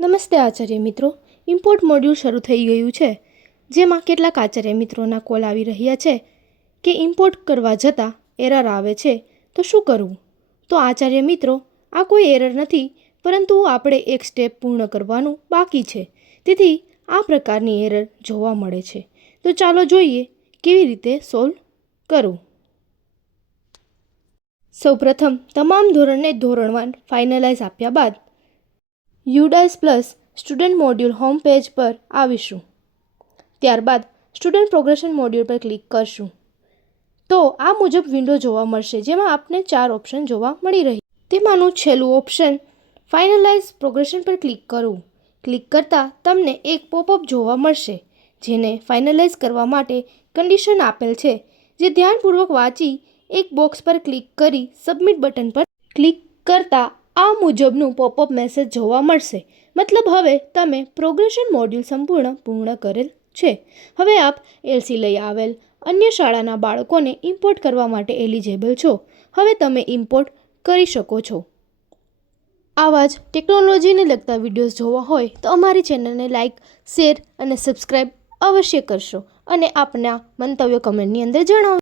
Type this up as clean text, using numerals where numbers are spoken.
નમસ્તે આચાર્ય મિત્રો. Import module શરૂ થઈ ગયું છે, જેમાં કેટલાક આચાર્ય મિત્રોના કોલ આવી રહ્યા છે કે ઇમ્પોર્ટ કરવા જતાં એરર આવે છે, તો શું કરવું? તો આચાર્ય મિત્રો, આ કોઈ એરર નથી, પરંતુ આપણે એક સ્ટેપ પૂર્ણ કરવાનું બાકી છે, તેથી આ પ્રકારની એરર જોવા મળે છે. તો ચાલો જોઈએ કેવી રીતે સોલ્વ કરવું. સૌપ્રથમ તમામ ધોરણને ધોરણ 1 ફાઇનલાઇઝ આપ્યા બાદ UDISE plus student module home page પર આવીશું. ત્યારબાદ સ્ટુડન્ટ પ્રોગ્રેશન મોડ્યુલ પર ક્લિક કરશું. તો આ મુજબ વિન્ડો જોવા મળશે, જેમાં આપને 4 ઓપ્શન જોવા મળી રહી. તેમાંનું છેલ્લું ઓપ્શન ફાઇનલાઇઝ પ્રોગ્રેશન પર ક્લિક કરવું. ક્લિક કરતાં તમને એક પોપઅપ જોવા મળશે, જેને ફાઇનલાઇઝ કરવા માટે કન્ડિશન આપેલ છે, જે ધ્યાનપૂર્વક વાંચી એક બોક્સ પર ક્લિક કરી સબમિટ બટન પર ક્લિક કરતાં આ મુજબનું પોપઅપ મેસેજ જોવા મળશે. મતલબ હવે તમે પ્રોગ્રેશન મોડ્યુલ પૂર્ણ કરેલ છે. હવે આપ એલસી લઈ આવેલ અન્ય શાળાના બાળકોને ઇમ્પોર્ટ કરવા માટે એલિજિબલ છો. હવે તમે ઇમ્પોર્ટ કરી શકો છો. આવા જ ટેકનોલોજીને લગતા વિડીયોઝ જોવા હોય તો અમારી ચેનલને લાઇક, શેર અને સબસ્ક્રાઈબ અવશ્ય કરશો અને આપના મંતવ્યો કમેન્ટની અંદર જણાવો.